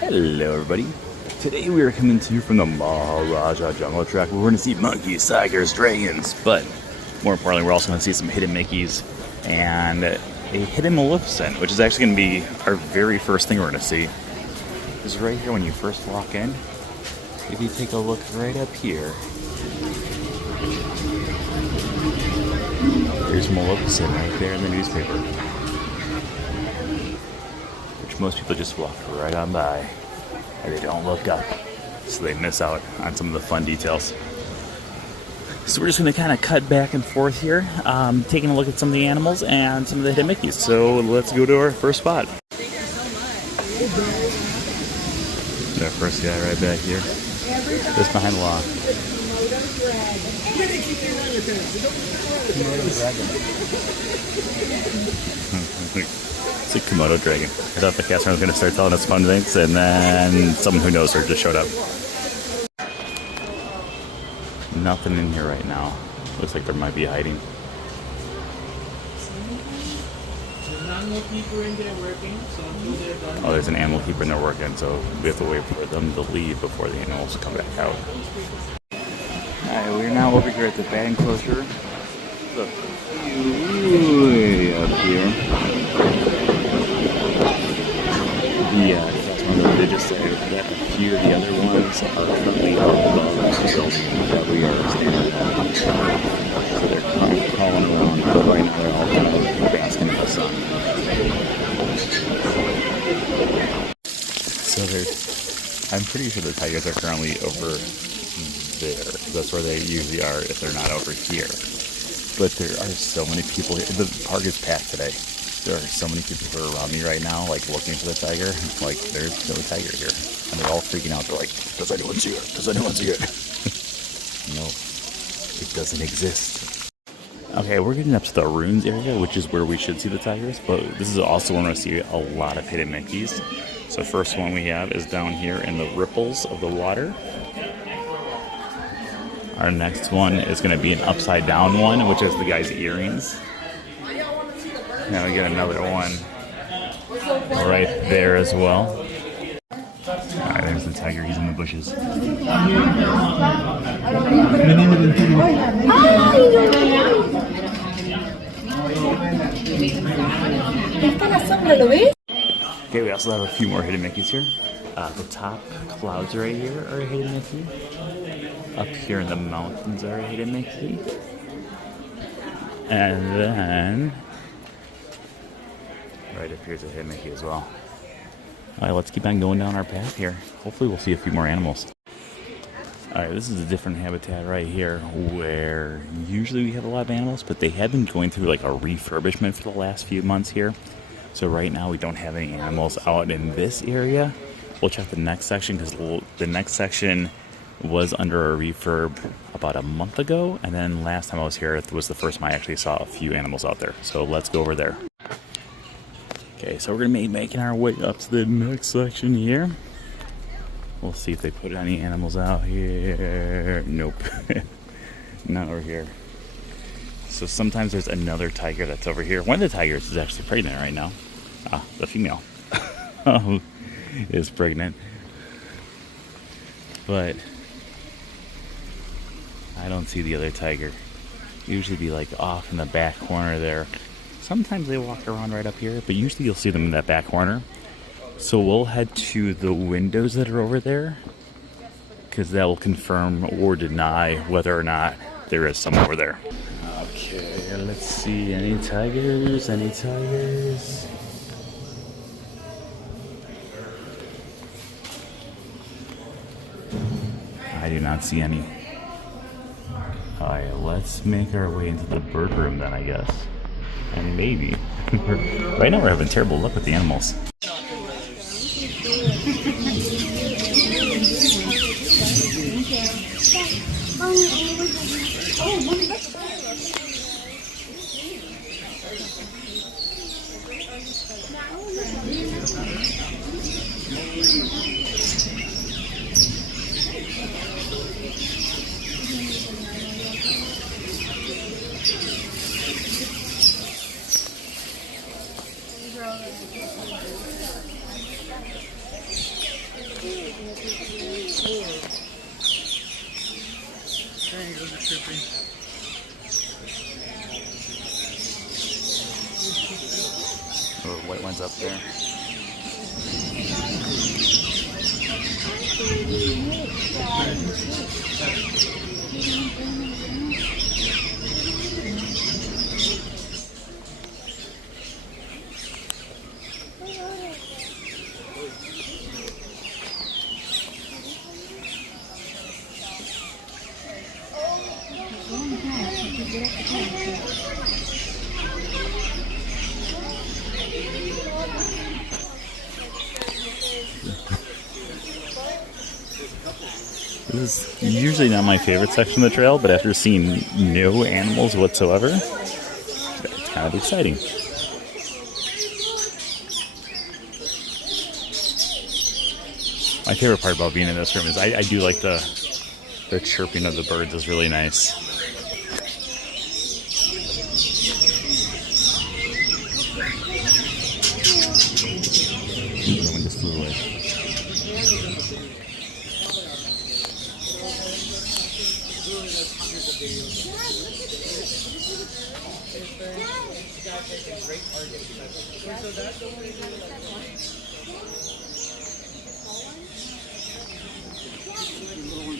Hello everybody. Today we are coming to you from the Maharajah Jungle Trek. We're going to see monkeys, tigers, dragons, but more importantly we're also going to see some hidden Mickeys and a hidden Maleficent, which is actually going to be our very first thing we're going to see. This is right here when you first walk in. If you take a look right up here, there's Maleficent right there in the newspaper, which most people just walk right on by. And they don't look up, so they miss out on some of the fun details. So we're just going to kind of cut back and forth here, taking a look at some of the animals and some of the hidden Mickeys. So let's go to our first spot. That first guy right back here, just behind the log. It's a Komodo dragon. I thought the cast was going to start telling us fun things, and then someone who knows her just showed up. Nothing in here right now. Looks like there might be hiding. Oh, there's an animal keeper in there working, so we have to wait for them to leave before the animals come back out. Alright, we're now over here at the bat enclosure. Look, way up here. That's one of the religious side. That a few of the other ones are currently above the building that we are standing on. So they're crawling around, but right now they're all kind of basking in the sun. So I'm pretty sure the tigers are currently over there, because that's where they usually are if they're not over here. But there are so many people here. The park is packed today. There are so many people who are around me right now, like looking for the tiger. Like, there's no tiger here. And they're all freaking out. They're like, does anyone see it? Does anyone see it? No, it doesn't exist. Okay, we're getting up to the ruins area, which is where we should see the tigers. But this is also where we're going to see a lot of hidden Mickeys. So first one we have is down here in the ripples of the water. Our next one is going to be an upside down one, which is the guy's earrings. Now we get another one right there as well. Alright, there's the tiger. He's in the bushes. Okay, we also have a few more hidden Mickeys here. The top clouds right here are a hidden Mickey. Up here in the mountains are a hidden Mickey. And then right up here is a hidden Mickey as well. Alright, let's keep on going down our path here. Hopefully we'll see a few more animals. Alright, this is a different habitat right here where usually we have a lot of animals, but they have been going through like a refurbishment for the last few months here. So right now we don't have any animals out in this area. We'll check the next section because the next section was under a refurb about a month ago, and then last time I was here it was the first time I actually saw a few animals out there. So let's go over there. Okay, so we're gonna be making our way up to the next section here. We'll see if they put any animals out here. Nope. Not over here. So sometimes there's another tiger that's over here. One of the tigers is actually pregnant right now. The female is pregnant. But I don't see the other tiger. Usually be like off in the back corner there. Sometimes they walk around right up here, but usually you'll see them in that back corner. So we'll head to the windows that are over there, because that will confirm or deny whether or not there is someone over there. Okay, let's see. Any tigers? Any tigers? I do not see any. Alright, let's make our way into the bird room then, I guess. And maybe. Right now we're having terrible luck with the animals. Triangles are tripping. Oh, the white one's up there. This is usually not my favorite section of the trail, but after seeing no animals whatsoever, it's kind of exciting. My favorite part about being in this room is I do like the chirping of the birds is really nice. The wind just flew away.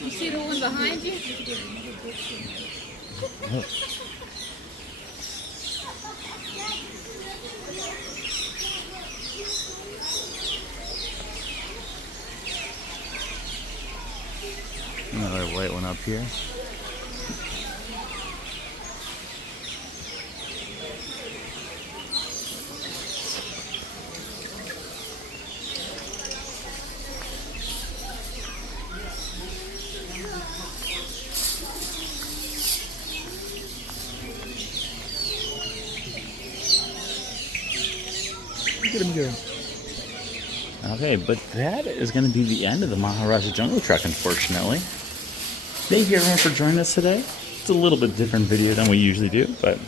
You see the one behind you? Oh. Another white one up here. Look at him go. Okay, but that is going to be the end of the Maharajah Jungle Trek, unfortunately. Thank you everyone for joining us today. It's a little bit different video than we usually do, but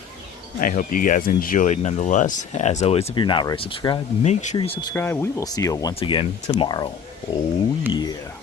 I hope you guys enjoyed nonetheless. As always, if you're not already subscribed, make sure you subscribe. We will see you once again tomorrow. Oh yeah.